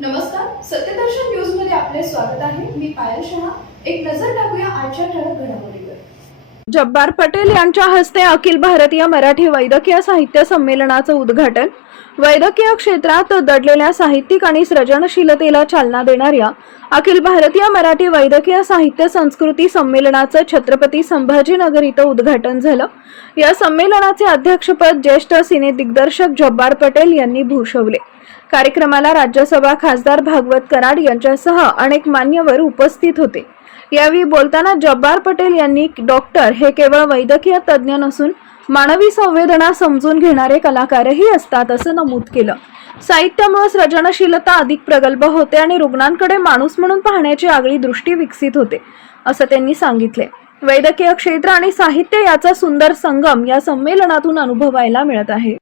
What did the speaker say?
नमस्कार, सत्यदर्शन न्यूज मध्ये आपले स्वागत आहे। मी पायल शहा। एक नजर टाकूया आजच्या ठळक घडामोडीवर। जब्बार पटेल यांच्या हस्ते अखिल भारतीय मराठी वैद्यकीय साहित्य संमेलनाचं उद्घाटन। वैद्यकीय क्षेत्रात दडलेल्या साहित्यिक आणि सृजनशीलतेला चालना देणाऱ्या अखिल भारतीय मराठी वैद्यकीय साहित्य संस्कृती संमेलनाचं छत्रपती संभाजीनगर इथं उद्घाटन झालं। या संमेलनाचे अध्यक्षपद ज्येष्ठ सिने दिग्दर्शक जब्बार पटेल यांनी भूषवले। कार्यक्रमाला राज्यसभा खासदार भागवत कराड यांच्यासह अनेक मान्यवर उपस्थित होते। यावेळी बोलताना जब्बार पटेल यांनी डॉक्टर हे केवळ वैद्यकीय तज्ज्ञ नसून मानवी संवेदना समजून घेणारे कलाकारही असतात असं नमूद केलं। साहित्यामुळे सृजनशीलता अधिक प्रगल्भ होते आणि रुग्णांकडे माणूस म्हणून पाहण्याची आगळी दृष्टी विकसित होते असं त्यांनी सांगितले। वैद्यकीय क्षेत्र आणि साहित्य याचा सुंदर संगम या संमेलनातून अनुभवायला मिळत आहे।